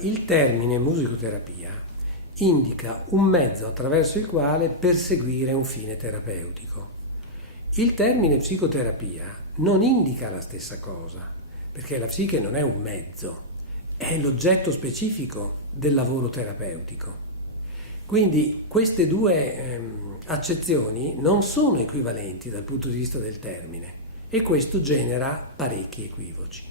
il termine musicoterapia indica un mezzo attraverso il quale perseguire un fine terapeutico. Il termine psicoterapia non indica la stessa cosa, perché la psiche non è un mezzo, è l'oggetto specifico del lavoro terapeutico. Quindi queste due accezioni non sono equivalenti dal punto di vista del termine e questo genera parecchi equivoci.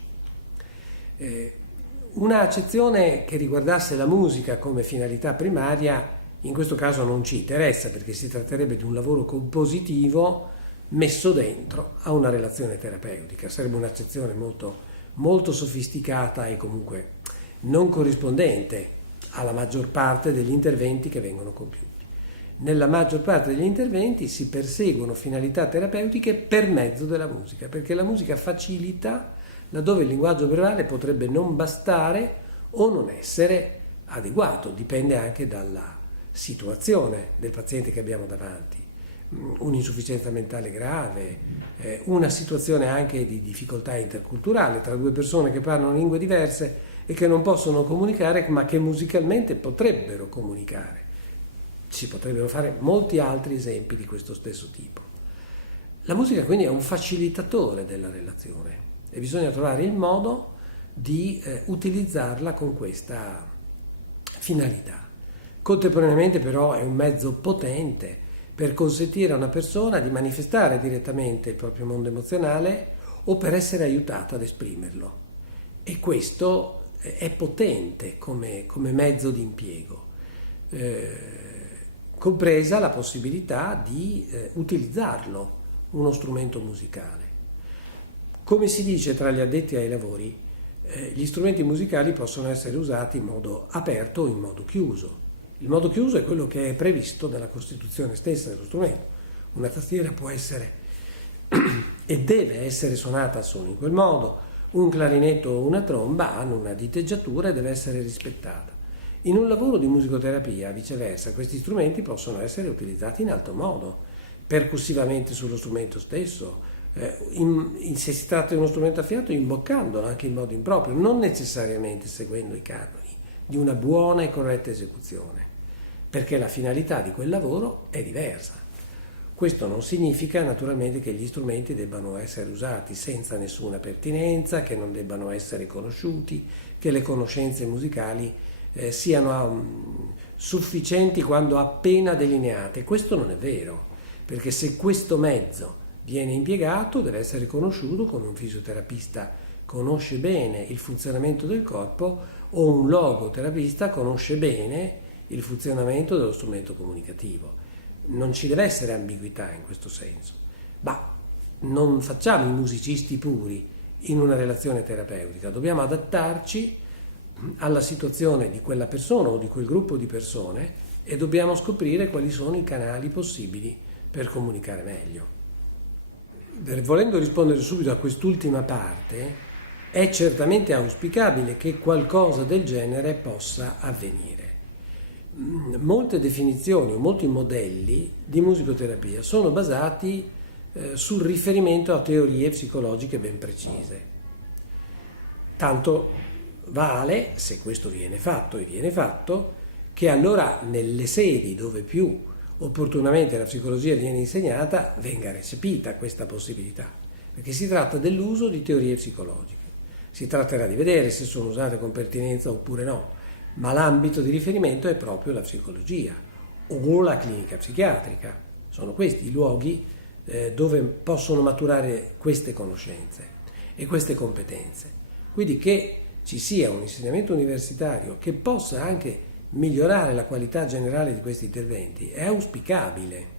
Una accezione che riguardasse la musica come finalità primaria in questo caso non ci interessa, perché si tratterebbe di un lavoro compositivo messo dentro a una relazione terapeutica. Sarebbe un'accezione molto, molto sofisticata e comunque non corrispondente alla maggior parte degli interventi che vengono compiuti. Nella maggior parte degli interventi si perseguono finalità terapeutiche per mezzo della musica, perché la musica facilita laddove il linguaggio verbale potrebbe non bastare o non essere adeguato, dipende anche dalla situazione del paziente che abbiamo davanti. Un'insufficienza mentale grave, una situazione anche di difficoltà interculturale tra due persone che parlano lingue diverse e che non possono comunicare, ma che musicalmente potrebbero comunicare. Si potrebbero fare molti altri esempi di questo stesso tipo. La musica quindi è un facilitatore della relazione e bisogna trovare il modo di utilizzarla con questa finalità. Contemporaneamente però è un mezzo potente per consentire a una persona di manifestare direttamente il proprio mondo emozionale o per essere aiutata ad esprimerlo. E questo è potente come mezzo di impiego, compresa la possibilità di utilizzarlo, uno strumento musicale. Come si dice tra gli addetti ai lavori, gli strumenti musicali possono essere usati in modo aperto o in modo chiuso. Il modo chiuso è quello che è previsto nella costituzione stessa dello strumento. Una tastiera può essere e deve essere suonata solo in quel modo, un clarinetto o una tromba hanno una diteggiatura e deve essere rispettata. In un lavoro di musicoterapia, viceversa, questi strumenti possono essere utilizzati in altro modo, percussivamente sullo strumento stesso, se si tratta di uno strumento a fiato, imboccandolo anche in modo improprio, non necessariamente seguendo i canoni di una buona e corretta esecuzione, perché la finalità di quel lavoro è diversa. Questo non significa naturalmente che gli strumenti debbano essere usati senza nessuna pertinenza, che non debbano essere conosciuti, che le conoscenze musicali siano sufficienti quando appena delineate. Questo non è vero, perché se questo mezzo viene impiegato deve essere conosciuto come un fisioterapista conosce bene il funzionamento del corpo o un logoterapista conosce bene il funzionamento dello strumento comunicativo. Non ci deve essere ambiguità in questo senso, ma non facciamo i musicisti puri in una relazione terapeutica, dobbiamo adattarci alla situazione di quella persona o di quel gruppo di persone e dobbiamo scoprire quali sono i canali possibili per comunicare meglio. Volendo rispondere subito a quest'ultima parte, è certamente auspicabile che qualcosa del genere possa avvenire. Molte definizioni o molti modelli di musicoterapia sono basati sul riferimento a teorie psicologiche ben precise. Tanto vale, se questo viene fatto e viene fatto, che allora nelle sedi dove più opportunamente la psicologia viene insegnata venga recepita questa possibilità, perché si tratta dell'uso di teorie psicologiche. Si tratterà di vedere se sono usate con pertinenza oppure no, ma l'ambito di riferimento è proprio la psicologia o la clinica psichiatrica. Sono questi i luoghi dove possono maturare queste conoscenze e queste competenze. Quindi che ci sia un insegnamento universitario che possa anche migliorare la qualità generale di questi interventi è auspicabile.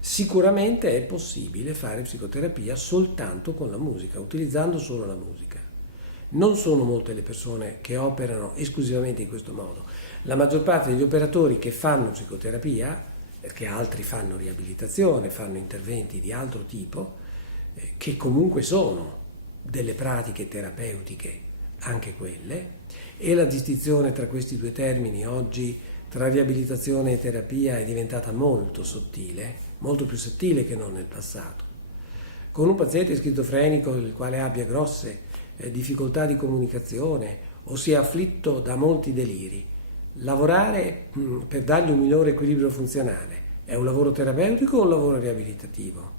Sicuramente è possibile fare psicoterapia soltanto con la musica, utilizzando solo la musica. Non sono molte le persone che operano esclusivamente in questo modo. La maggior parte degli operatori che fanno psicoterapia, perché altri fanno riabilitazione, fanno interventi di altro tipo, che comunque sono delle pratiche terapeutiche, anche quelle, e la distinzione tra questi due termini oggi, tra riabilitazione e terapia, è diventata molto sottile, molto più sottile che non nel passato. Con un paziente schizofrenico il quale abbia grosse difficoltà di comunicazione o sia afflitto da molti deliri, lavorare per dargli un migliore equilibrio funzionale è un lavoro terapeutico o un lavoro riabilitativo?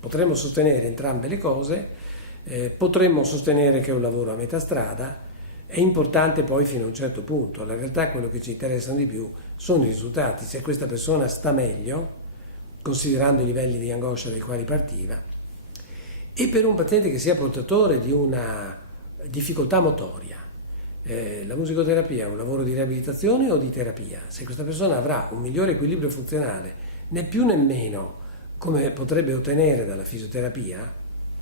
Potremmo sostenere entrambe le cose, potremmo sostenere che è un lavoro a metà strada. È importante poi fino a un certo punto. La realtà, quello che ci interessa di più sono i risultati. Se questa persona sta meglio, considerando i livelli di angoscia dai quali partiva, e per un paziente che sia portatore di una difficoltà motoria, la musicoterapia è un lavoro di riabilitazione o di terapia? Se questa persona avrà un migliore equilibrio funzionale, né più né meno come potrebbe ottenere dalla fisioterapia,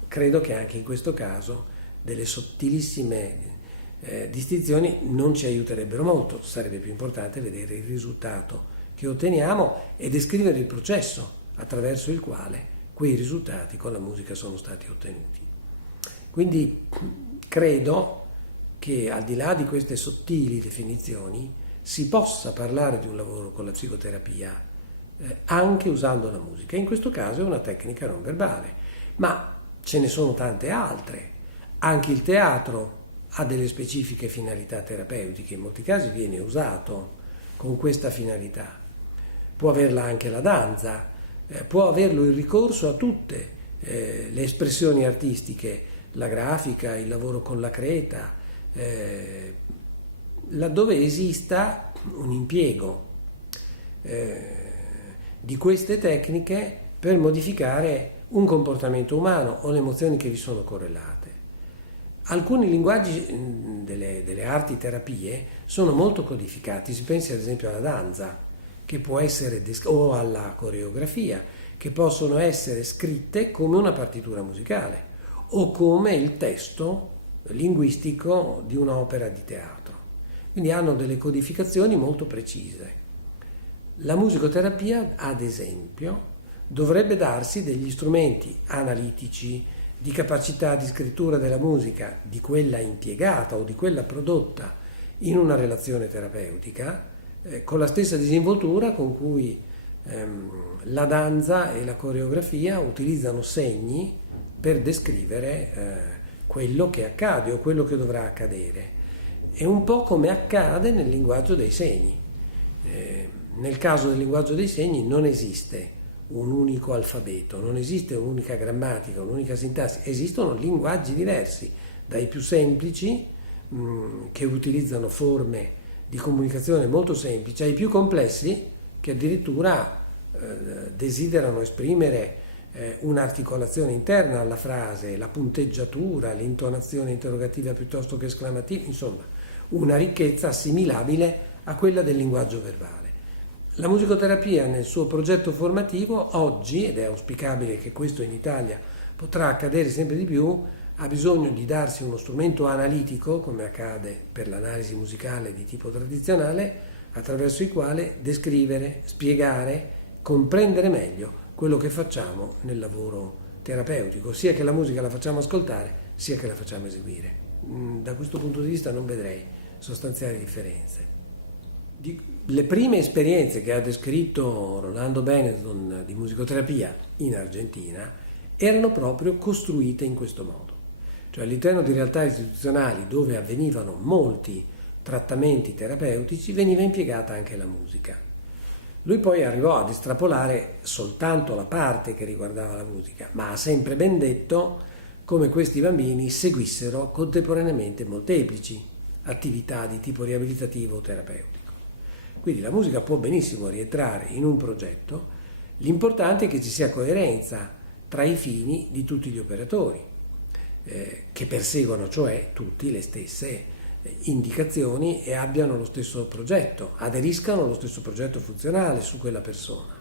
credo che anche in questo caso delle sottilissime distinzioni non ci aiuterebbero molto. Sarebbe più importante vedere il risultato che otteniamo e descrivere il processo attraverso il quale quei risultati con la musica sono stati ottenuti. Quindi credo che al di là di queste sottili definizioni si possa parlare di un lavoro con la psicoterapia anche usando la musica. In questo caso è una tecnica non verbale, ma ce ne sono tante altre. Anche il teatro ha delle specifiche finalità terapeutiche, in molti casi viene usato con questa finalità. Può averla anche la danza, può averlo il ricorso a tutte le espressioni artistiche, la grafica, il lavoro con la creta, laddove esista un impiego di queste tecniche per modificare un comportamento umano o le emozioni che vi sono correlate. Alcuni linguaggi delle arti terapie sono molto codificati, si pensi ad esempio alla danza, che può essere o alla coreografia, che possono essere scritte come una partitura musicale o come il testo linguistico di un'opera di teatro. Quindi hanno delle codificazioni molto precise. La musicoterapia, ad esempio, dovrebbe darsi degli strumenti analitici di capacità di scrittura della musica, di quella impiegata o di quella prodotta in una relazione terapeutica, con la stessa disinvoltura con cui la danza e la coreografia utilizzano segni per descrivere quello che accade o quello che dovrà accadere. È un po' come accade nel linguaggio dei segni. Nel caso del linguaggio dei segni non esiste un unico alfabeto, non esiste un'unica grammatica, un'unica sintassi, esistono linguaggi diversi, dai più semplici che utilizzano forme di comunicazione molto semplici, ai più complessi che addirittura desiderano esprimere un'articolazione interna alla frase, la punteggiatura, l'intonazione interrogativa piuttosto che esclamativa, insomma una ricchezza assimilabile a quella del linguaggio verbale. La musicoterapia nel suo progetto formativo oggi, ed è auspicabile che questo in Italia potrà accadere sempre di più, ha bisogno di darsi uno strumento analitico, come accade per l'analisi musicale di tipo tradizionale, attraverso il quale descrivere, spiegare, comprendere meglio quello che facciamo nel lavoro terapeutico, sia che la musica la facciamo ascoltare, sia che la facciamo eseguire. Da questo punto di vista non vedrei sostanziali differenze. Le prime esperienze che ha descritto Rolando Benetton di musicoterapia in Argentina erano proprio costruite in questo modo, cioè all'interno di realtà istituzionali dove avvenivano molti trattamenti terapeutici veniva impiegata anche la musica. Lui poi arrivò ad estrapolare soltanto la parte che riguardava la musica, ma ha sempre ben detto come questi bambini seguissero contemporaneamente molteplici attività di tipo riabilitativo o terapeutico. Quindi la musica può benissimo rientrare in un progetto, l'importante è che ci sia coerenza tra i fini di tutti gli operatori, che perseguono cioè tutti le stesse indicazioni e abbiano lo stesso progetto, aderiscano allo stesso progetto funzionale su quella persona.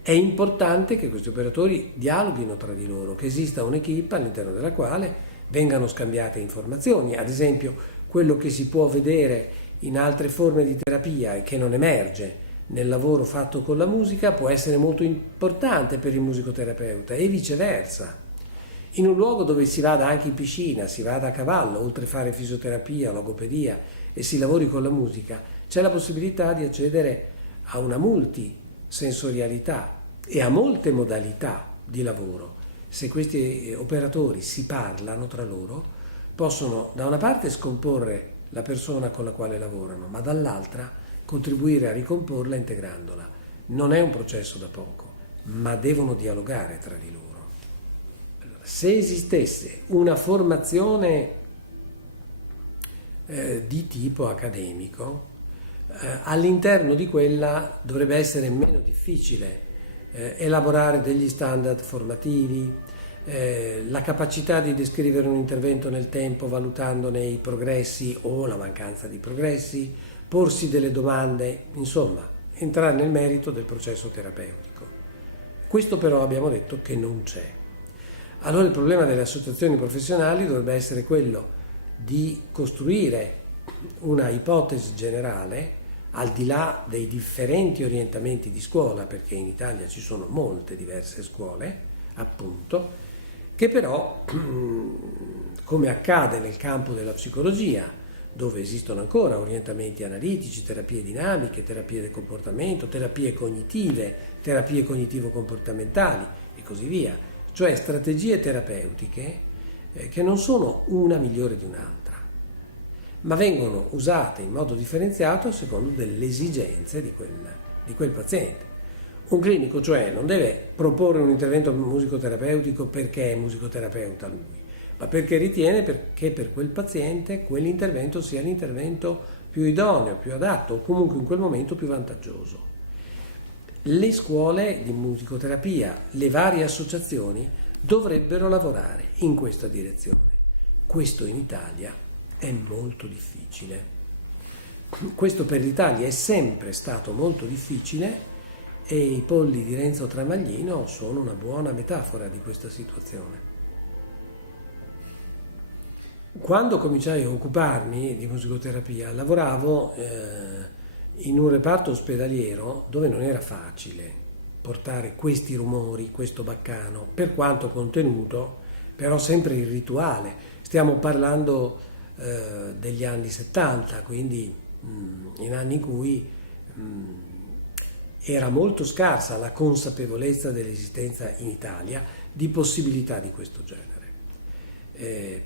È importante che questi operatori dialoghino tra di loro, che esista un'equipe all'interno della quale vengano scambiate informazioni, ad esempio quello che si può vedere in altre forme di terapia e che non emerge nel lavoro fatto con la musica può essere molto importante per il musicoterapeuta e viceversa. In un luogo dove si vada anche in piscina, si vada a cavallo, oltre a fare fisioterapia, logopedia e si lavori con la musica, c'è la possibilità di accedere a una multisensorialità e a molte modalità di lavoro. Se questi operatori si parlano tra loro, possono da una parte scomporre la persona con la quale lavorano, ma dall'altra contribuire a ricomporla integrandola. Non è un processo da poco, ma devono dialogare tra di loro. Allora, se esistesse una formazione di tipo accademico, all'interno di quella dovrebbe essere meno difficile elaborare degli standard formativi, la capacità di descrivere un intervento nel tempo valutandone i progressi o la mancanza di progressi, porsi delle domande, insomma, entrare nel merito del processo terapeutico. Questo però abbiamo detto che non c'è. Allora il problema delle associazioni professionali dovrebbe essere quello di costruire una ipotesi generale al di là dei differenti orientamenti di scuola, perché in Italia ci sono molte diverse scuole, appunto, che però, come accade nel campo della psicologia, dove esistono ancora orientamenti analitici, terapie dinamiche, terapie del comportamento, terapie cognitive, terapie cognitivo-comportamentali e così via, cioè strategie terapeutiche che non sono una migliore di un'altra, ma vengono usate in modo differenziato secondo delle esigenze di quel paziente. Un clinico, cioè, non deve proporre un intervento musicoterapeutico perché è musicoterapeuta lui, ma perché ritiene che per quel paziente quell'intervento sia l'intervento più idoneo, più adatto o comunque in quel momento più vantaggioso. Le scuole di musicoterapia, le varie associazioni dovrebbero lavorare in questa direzione. Questo in Italia è molto difficile. Questo per l'Italia è sempre stato molto difficile e i polli di Renzo Tramaglino sono una buona metafora di questa situazione. Quando cominciai a occuparmi di musicoterapia, lavoravo in un reparto ospedaliero dove non era facile portare questi rumori, questo baccano, per quanto contenuto, però sempre irrituale. Stiamo parlando degli anni 70, quindi in anni in cui era molto scarsa la consapevolezza dell'esistenza in Italia di possibilità di questo genere.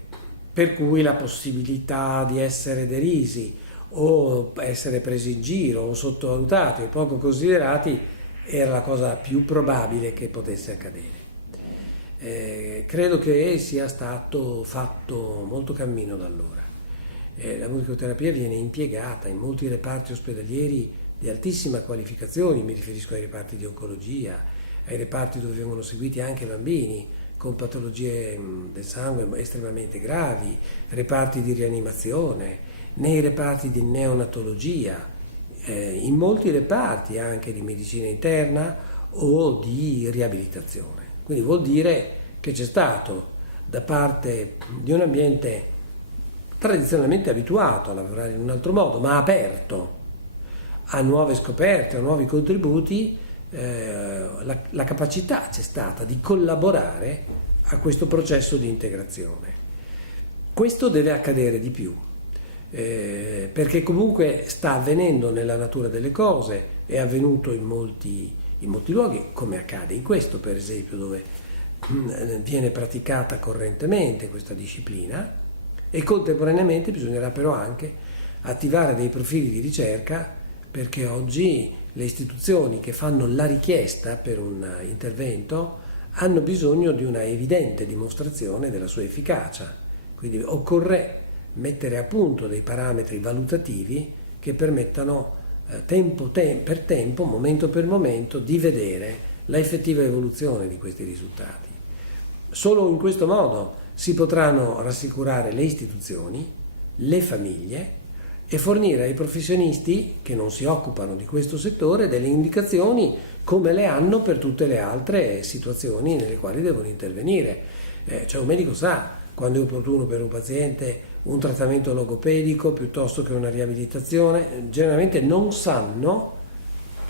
Per cui la possibilità di essere derisi o essere presi in giro o sottovalutati o poco considerati era la cosa più probabile che potesse accadere. Credo che sia stato fatto molto cammino da allora. La musicoterapia viene impiegata in molti reparti ospedalieri di altissima qualificazione, mi riferisco ai reparti di oncologia, ai reparti dove vengono seguiti anche bambini con patologie del sangue estremamente gravi, reparti di rianimazione, nei reparti di neonatologia, in molti reparti anche di medicina interna o di riabilitazione. Quindi vuol dire che c'è stato da parte di un ambiente tradizionalmente abituato a lavorare in un altro modo, ma aperto a nuove scoperte, a nuovi contributi, la capacità c'è stata di collaborare a questo processo di integrazione. Questo deve accadere di più, perché comunque sta avvenendo nella natura delle cose, è avvenuto in molti luoghi, come accade in questo per esempio, dove viene praticata correntemente questa disciplina, e contemporaneamente bisognerà però anche attivare dei profili di ricerca, perché oggi le istituzioni che fanno la richiesta per un intervento hanno bisogno di una evidente dimostrazione della sua efficacia. Quindi occorre mettere a punto dei parametri valutativi che permettano per tempo, momento per momento, di vedere la effettiva evoluzione di questi risultati. Solo in questo modo si potranno rassicurare le istituzioni, le famiglie e fornire ai professionisti che non si occupano di questo settore delle indicazioni come le hanno per tutte le altre situazioni nelle quali devono intervenire. Cioè un medico sa quando è opportuno per un paziente un trattamento logopedico piuttosto che una riabilitazione, generalmente non sanno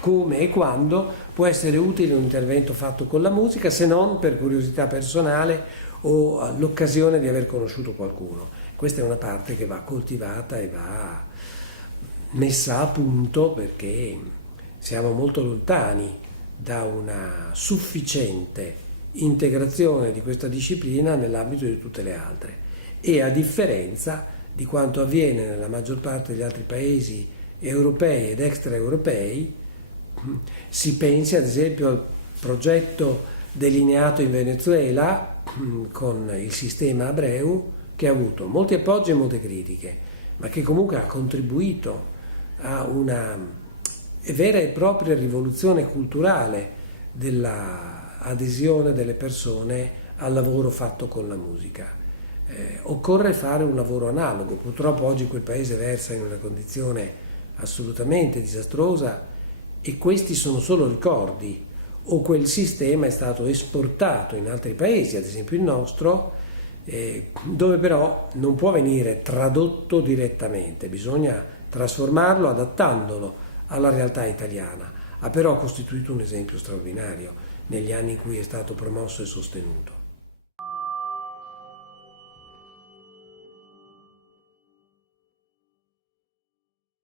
come e quando può essere utile un intervento fatto con la musica, se non per curiosità personale o all'occasione di aver conosciuto qualcuno. Questa è una parte che va coltivata e va messa a punto, perché siamo molto lontani da una sufficiente integrazione di questa disciplina nell'ambito di tutte le altre. e a differenza di quanto avviene nella maggior parte degli altri paesi europei ed extraeuropei. Si pensi ad esempio al progetto delineato in Venezuela con il sistema Abreu, che ha avuto molti appoggi e molte critiche, ma che comunque ha contribuito a una vera e propria rivoluzione culturale della adesione delle persone al lavoro fatto con la musica. Occorre fare un lavoro analogo. Purtroppo oggi quel paese versa in una condizione assolutamente disastrosa e questi sono solo ricordi, o quel sistema è stato esportato in altri paesi, ad esempio il nostro, dove però non può venire tradotto direttamente, bisogna trasformarlo adattandolo alla realtà italiana. Ha però costituito un esempio straordinario negli anni in cui è stato promosso e sostenuto.